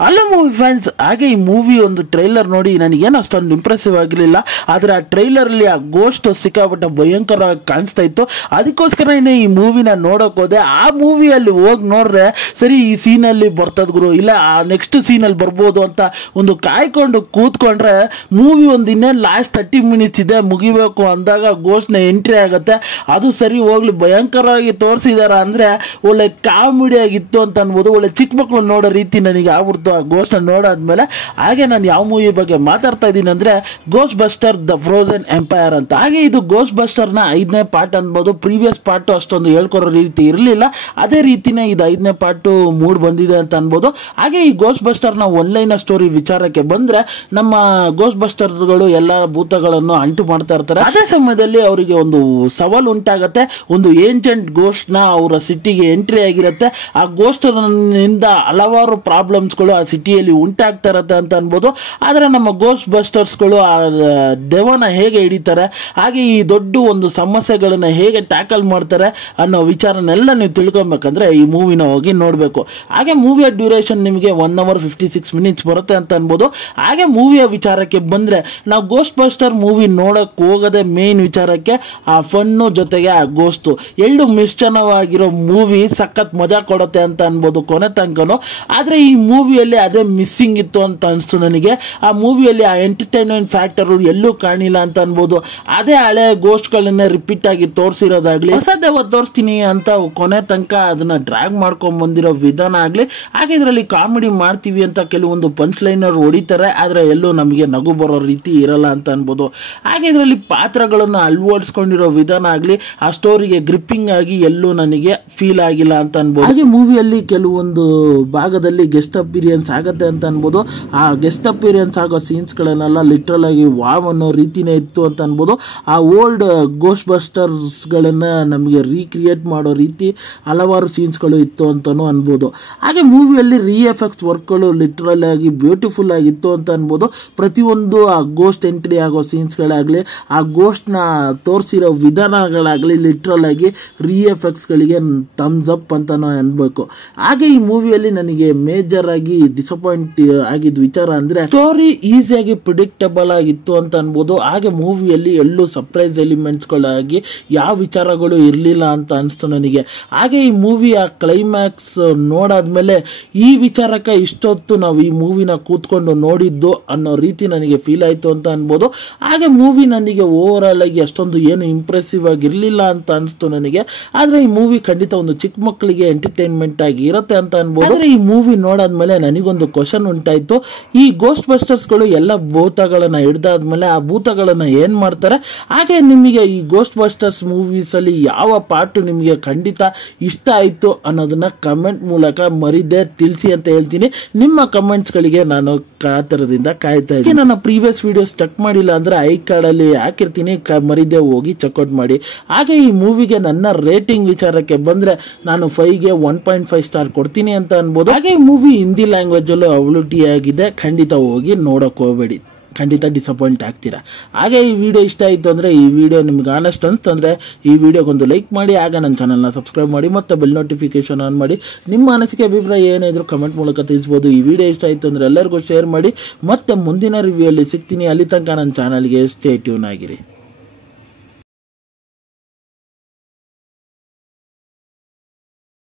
Hello movie fans, ಹಾಗೆ ಈ movie ಒಂದು ಟ್ರೈಲರ್ ನೋಡಿ ನನಗೇನು ಅಷ್ಟೊಂದು ಇಂಪ್ರೆಸಿವ್ ಆಗಿರಲಿಲ್ಲ. ಆದರೆ ಆ ಟ್ರೈಲರಲ್ಲಿ ಆ ಗೋಸ್ಟ್ ಸಿಕ್ಕಾಪಟ್ಟೆ ಭಯಂಕರವಾಗಿ ಕಾಣಿಸ್ತಾ ಇತ್ತು. ಅದಕ್ಕೋಸ್ಕರ ಈ ಮೂವಿನ ನೋಡೋಕೆ ಹೋದೆ. ಆ ಮೂವಿಯಲ್ಲಿ ಹೋಗಿ ನೋಡ್ರೆ ಸರಿ ಈ ಸೀನಲ್ಲಿ ಬರ್ತದ ಗುರು, ಇಲ್ಲ ಆ ನೆಕ್ಸ್ಟ್ ಸೀನಲ್ಲಿ ಬರ್ಬೋದು ಅಂತ ಒಂದು ಕಾಯ್ಕೊಂಡು ಕೂತ್ಕೊಂಡ್ರೆ ಮೂವಿ ಒಂದು ಇನ್ನೇನು ಲಾಸ್ಟ್ 30 ಮಿನಿಟ್ಸ್ ಇದೆ ಮುಗಿಬೇಕು ಅಂದಾಗ ಗೋಸ್ಟ್ನ ಎಂಟ್ರಿ ಆಗುತ್ತೆ. ಅದು ಸರಿ ಹೋಗ್ಲಿ ಭಯಂಕರವಾಗಿ ತೋರಿಸಿದಾರ ಅಂದರೆ ಒಳ್ಳೆ ಕಾಮಿಡಿ ಆಗಿತ್ತು ಅಂತ ಅನ್ಬೋದು. ಒಳ್ಳೆ ಚಿಕ್ಕ ಮಕ್ಕಳು ನೋಡೋ ರೀತಿ ನನಗೆ ಆಗ್ಬಿಡ್ತು ಆ ಗೋಸ್ಟ್ ನೋಡಾದ್ಮೇಲೆ. ಹಾಗೆ ನಾನು ಯಾವ ಮೂವಿ ಬಗ್ಗೆ ಮಾತಾಡ್ತಾ ಇದ್ದೀನಿ ಅಂದ್ರೆ ghost buster the frozen empire ಅಂತ. ಹಾಗೆ ಇದು ಗೋಸ್ಟ್ ಬಸ್ಟರ್ನ 5ನೇ ಪಾರ್ಟ್ ಅನ್ಬೋದು. ಪ್ರೀವಿಯಸ್ ಪಾರ್ಟ್ ಅಷ್ಟೊಂದು ಹೇಳ್ಕೊರೋ ರೀತಿ ಇರಲಿಲ್ಲ, ಅದೇ ರೀತಿನೇ ಇದು 5ನೇ ಪಾರ್ಟ್ ಮೂಡ್ ಬಂದಿದೆ ಅಂತ ಅನ್ಬೋದು. ಹಾಗೆ ಈ ಗೋಸ್ಟ್ ಬಸ್ಟರ್ನ ಒನ್ಲೈನ್ ಸ್ಟೋರಿ ವಿಚಾರಕ್ಕೆ ಬಂದ್ರೆ ನಮ್ಮ ಗೋಸ್ಟ್ ಬಸ್ಟರ್ಗಳು ಎಲ್ಲ ಭೂತಗಳನ್ನು ಅಂಟು ಮಾಡ್ತಾ ಇರ್ತಾರೆ. ಅದೇ ಸಮಯದಲ್ಲಿ ಅವರಿಗೆ ಒಂದು ಸವಾಲು ಉಂಟಾಗತ್ತೆ. ಒಂದು ಏನ್ಷಂಟ್ ಗೋಸ್ಟ್ ನ ಅವರ ಸಿಟಿಗೆ ಎಂಟ್ರಿ ಆಗಿರುತ್ತೆ. ಆ ಗೋಸ್ಟ್ ನಿಂದ ಹಲವಾರು ಪ್ರಾಬ್ಲಮ್ಸ್ಗಳು ಆ ಸಿಟಿಯಲ್ಲಿ ಉಂಟಾಗ್ತಾ ಇರತ್ತೆ ಅಂತ ಅನ್ಬೋದು. ಆದರೆ ನಮ್ಮ ಗೋಸ್ಟ್ ಬಸ್ಟರ್ಸ್ಗಳು ಆ ದೆವ್ವನ ಹೇಗೆ ಹಿಡಿತಾರೆ, ಹಾಗೆ ಈ ದೊಡ್ಡ ಒಂದು ಸಮಸ್ಯೆಗಳನ್ನ ಹೇಗೆ ಟ್ಯಾಕಲ್ ಮಾಡ್ತಾರೆ ಅನ್ನೋ ವಿಚಾರನೆಲ್ಲ ನೀವು ತಿಳ್ಕೊಬೇಕಂದ್ರೆ ಈ ಮೂವಿನ ಹೋಗಿ ನೋಡಬೇಕು. ಹಾಗೆ ಮೂವಿಯ ಡ್ಯೂರೇಷನ್ ನಿಮಗೆ 1 hour 56 minutes ಬರುತ್ತೆ ಅಂತ ಅನ್ಬೋದು. ಹಾಗೆ ಮೂವಿಯ ವಿಚಾರಕ್ಕೆ ಬಂದ್ರೆ ನಾವು ಗೋಸ್ಟ್ ಬಸ್ಟರ್ ಮೂವಿ ನೋಡಕ್ ಹೋಗದೆ ಮೇನ್ ವಿಚಾರಕ್ಕೆ ಆ ಫನ್ನು ಜೊತೆಗೆ ಆ ಗೋಸ್ಟು ಎರಡು ಮಿಶ್ರಣವಾಗಿರೋ ಮೂವಿ ಸಖತ್ ಮಜಾ ಕೊಡುತ್ತೆ ಅಂತ ಅನ್ಬೋದು ಕೊನೆ ತನಕನು. ಆದ್ರೆ ಈ ಮೂವಿಯಲ್ಲಿ ಅದೇ ಮಿಸ್ಸಿಂಗ್ ಇತ್ತು ಅಂತ ಅನಿಸ್ತು ನನಗೆ. ಆ ಮೂವಿಯಲ್ಲಿ ಆ ಎಂಟರ್ಟೈನ್ಮೆಂಟ್ ಫ್ಯಾಕ್ಟರ್ ಎಲ್ಲೂ ಕಾಣಿಲ್ಲ ಅಂತ ಅನ್ಬೋದು. ಅದೇ ಹಳೆ ಗೋಸ್ಟ್ಗಳನ್ನ ರಿಪೀಟ್ ಆಗಿ ತೋರಿಸಿರೋದಾಗ್ಲಿ, ಹೊಸ ದೆವ್ವ ತೋರಿಸ್ತೀನಿ ಅಂತ ಕೊನೆ ತನಕ ಅದನ್ನ ಡ್ರ್ಯಾಗ್ ಮಾಡ್ಕೊಂಡ್ ಬಂದಿರೋ ವಿಧಾನ ಆಗ್ಲಿ, ಹಾಗೆ ಇದರಲ್ಲಿ ಕಾಮಿಡಿ ಮಾಡ್ತೀವಿ ಅಂತ ಕೆಲವೊಂದು ಪಂಚ್ ಲೈನರ್ ಹೊಡಿತಾರೆ, ಆದ್ರೆ ಎಲ್ಲೂ ನಮಗೆ ನಗು ಬರೋ ರೀತಿ ಇರಲ್ಲ ಅಂತ ಅನ್ಬೋದು. ಹಾಗೆ ಇದರಲ್ಲಿ ಪಾತ್ರಗಳನ್ನು ಅಳವಡಿಸ್ಕೊಂಡಿರೋ ವಿಧಾನ ಆಗ್ಲಿ, ಆ ಸ್ಟೋರಿಗೆ ಗ್ರಿಪ್ಪಿಂಗ್ ಆಗಿ ಎಲ್ಲೂ ನನಗೆ ಫೀಲ್ ಆಗಿಲ್ಲ ಅಂತ ಅನ್ಬೋದು. ಹಾಗೆ ಮೂವಿಯಲ್ಲಿ ಕೆಲವೊಂದು ಭಾಗದಲ್ಲಿ ಗೆಸ್ಟ್ ಅಪಿರಿಯನ್ಸ್ ಆಗತ್ತೆ ಅಂತ ಅನ್ಬೋದು. ಆ ಗೆಸ್ಟ್ ಅಪಿರಿಯನ್ಸ್ ಆಗೋ ಸೀನ್ಸ್ ಗಳನ್ನೆಲ್ಲ ಲಿಟ್ರಲ್ ಆಗಿ ವಾವ್ ಅನ್ನೋ ರೀತಿನೇ ಇತ್ತು ಅಂತ ಅನ್ಬೋದು. ಆ ಓಲ್ಡ್ ಗೋಸ್ಟ್ ಬಸ್ಟರ್ಸ್ ಗಳನ್ನ ನಮಗೆ ರೀಕ್ರಿಯೇಟ್ ಮಾಡೋ ರೀತಿ ಹಲವಾರು ಸೀನ್ಸ್ ಗಳು ಇತ್ತು ಅಂತಾನು ಅನ್ಬೋದು. ಹಾಗೆ ಮೂವಿಯಲ್ಲಿ ರಿಎಫ್ಎಕ್ಸ್ ವರ್ಕ್ಗಳು ಲಿಟ್ರಲ್ ಆಗಿ ಬ್ಯೂಟಿಫುಲ್ ಆಗಿತ್ತು ಅಂತ ಅನ್ಬೋದು. ಪ್ರತಿಯೊಂದು ಆ ಗೋಸ್ಟ್ ಎಂಟ್ರಿ ಆಗೋ ಸೀನ್ಸ್ ಗಳಾಗ್ಲಿ, ಆ ಗೋಸ್ಟ್ ನ ತೋರಿಸಿರೋ ವಿಧಾನಗಳಾಗ್ಲಿ ಲಿಟ್ರಲ್ ಆಗಿ ರಿಎಫ್ಎಕ್ಸ್ ಗಳಿಗೆ ಥಮ್ಸ್ ಅಪ್ ಅಂತಾನು ಅನ್ಬೇಕು. ಹಾಗೆ ಈ ಮೂವಿಯಲ್ಲಿ ನನಗೆ ಮೇಜರ್ ಆಗಿ ಡಿಸಪಾಯಿಂಟ್ ಆಗಿದ್ದ ವಿಚಾರ ಅಂದ್ರೆ ಸ್ಟೋರಿ ಈಸಿಯಾಗಿ ಪ್ರಿಡಿಕ್ಟಬಲ್ ಆಗಿತ್ತು ಅಂತ ಅನ್ಬೋದು. ಹಾಗೆ ಮೂವಿಯಲ್ಲಿ ಎಲ್ಲೂ ಸರ್ಪ್ರೈಸ್ ಎಲಿಮೆಂಟ್ಸ್ ಗಳಾಗಿ ಯಾವ ವಿಚಾರಗಳು ಇರಲಿಲ್ಲ ಅಂತ ಅನಿಸ್ತು ನನಗೆ. ಹಾಗೆ ಈ ಮೂವಿಯ ಕ್ಲೈಮ್ಯಾಕ್ಸ್ ನೋಡಾದ್ಮೇಲೆ ಈ ವಿಚಾರಕ್ಕೆ ಇಷ್ಟೊತ್ತು ನಾವು ಈ ಮೂವಿನ ಕೂತ್ಕೊಂಡು ನೋಡಿದ್ದು ಅನ್ನೋ ರೀತಿ ನನಗೆ ಫೀಲ್ ಆಯ್ತು ಅಂತ ಅನ್ಬೋದು. ಹಾಗೆ ಮೂವಿ ನನಗೆ ಓವರ್ ಆಲ್ ಆಗಿ ಅಷ್ಟೊಂದು ಏನು ಇಂಪ್ರೆಸಿವ್ ಆಗಿರ್ಲಿಲ್ಲ ಅಂತ ಅನಿಸ್ತು ನನಗೆ. ಆದ್ರೆ ಈ ಮೂವಿ ಖಂಡಿತ ಒಂದು ಚಿಕ್ಕ ಮಕ್ಕಳಿಗೆ ಎಂಟರ್ಟೈನ್ಮೆಂಟ್ ಆಗಿ ಇರುತ್ತೆ ಅಂತ ಅನ್ಬೋದು. ಆದ್ರೆ ಈ ಮೂವಿ ನೋಡಾದ್ಮೇಲೆ ನನಗೊಂದು ಕ್ವಶನ್ ಉಂಟಾಯ್ತು, ಈ ಗೋಸ್ಟ್ ಬಸ್ಟರ್ಸ್ಗಳು ಎಲ್ಲ ಭೂತಗಳನ್ನ ಹಿಡ್ದಾದ್ಮೇಲೆ ಆ ಭೂತಗಳನ್ನ ಏನ್ ಮಾಡ್ತಾರೆ? ಹಾಗೆ ನಿಮಗೆ ಈ ಗೋಸ್ಟ್ ಬಸ್ಟರ್ಸ್ ಮೂವೀಸ್ ಅಲ್ಲಿ ಯಾವ ಪಾರ್ಟ್ ನಿಮಗೆ ಖಂಡಿತ ಇಷ್ಟ ಆಯ್ತು ಅನ್ನೋದನ್ನ ಕಮೆಂಟ್ ಮೂಲಕ ಮರಿದೇ ತಿಳಿಸಿ ಅಂತ ಹೇಳ್ತೀನಿ. ನಿಮ್ಮ ಕಮೆಂಟ್ಸ್ ಗಳಿಗೆ ನಾನು ಕಾತರದಿಂದ ಕಾಯ್ತಾ ಇದ್ದೀನಿ. ನನ್ನ ಪ್ರೀವಿಯಸ್ ವಿಡಿಯೋಸ್ ಚೆಕ್ ಮಾಡಿಲ್ಲ ಅಂದ್ರೆ ಐ ಕಾರ್ಡ್ ಅಲ್ಲಿ ಹಾಕಿರ್ತೀನಿ, ಮರಿದೇ ಹೋಗಿ ಚೆಕ್ಔಟ್ ಮಾಡಿ. ಹಾಗೆ ಈ ಮೂವಿಗೆ ನನ್ನ ರೇಟಿಂಗ್ ವಿಚಾರಕ್ಕೆ ಬಂದ್ರೆ ನಾನು 5ಗೆ 1.5 ಸ್ಟಾರ್ ಕೊಡ್ತೀನಿ ಅಂತ ಅನ್ಬೋದು. ಹಾಗೆ ಈ ಮೂವಿ ಹಿಂದಿ ಲ್ಯಾಂಗ್ವೇಜ್ ಅಲ್ಲೂ ಅವೈಲಬಿಲಿಟಿ ಆಗಿದೆ, ಖಂಡಿತ ಹೋಗಿ ನೋಡಕ್ ಹೋಗಬೇಡಿ, ಖಂಡಿತ ಡಿಸಪಾಯಿಂಟ್ ಆಗ್ತೀರಾ. ಹಾಗೆ ಈ ವಿಡಿಯೋ ಇಷ್ಟ ಆಯಿತು ಅಂದರೆ, ಈ ವಿಡಿಯೋ ನಿಮ್ಗೆ ಆನೆಸ್ಟ್ ಅನಿಸ್ತಂದ್ರೆ ಈ ವಿಡಿಯೋಗೊಂದು ಲೈಕ್ ಮಾಡಿ, ಆಗ ನನ್ನ ಚಾನಲ್ನ ಸಬ್ಸ್ಕ್ರೈಬ್ ಮಾಡಿ, ಮತ್ತೆ ಬೆಲ್ ನೋಟಿಫಿಕೇಶನ್ ಆನ್ ಮಾಡಿ. ನಿಮ್ಮ ಅನಿಸಿಕೆ ಅಭಿಪ್ರಾಯ ಏನೇ ಇದ್ರೂ ಕಮೆಂಟ್ ಮೂಲಕ ತಿಳಿಸ್ಬೋದು. ಈ ವಿಡಿಯೋ ಇಷ್ಟ ಆಯಿತು ಅಂದರೆ ಎಲ್ಲರಿಗೂ ಶೇರ್ ಮಾಡಿ. ಮತ್ತೆ ಮುಂದಿನ ರಿವ್ಯೂ ಅಲ್ಲಿ ಸಿಗ್ತೀನಿ. ಅಲ್ಲಿ ತನಕ ನನ್ನ ಚಾನಲ್ಗೆ ಸ್ಟೇ ಟ್ಯೂನ್ ಆಗಿರಿ.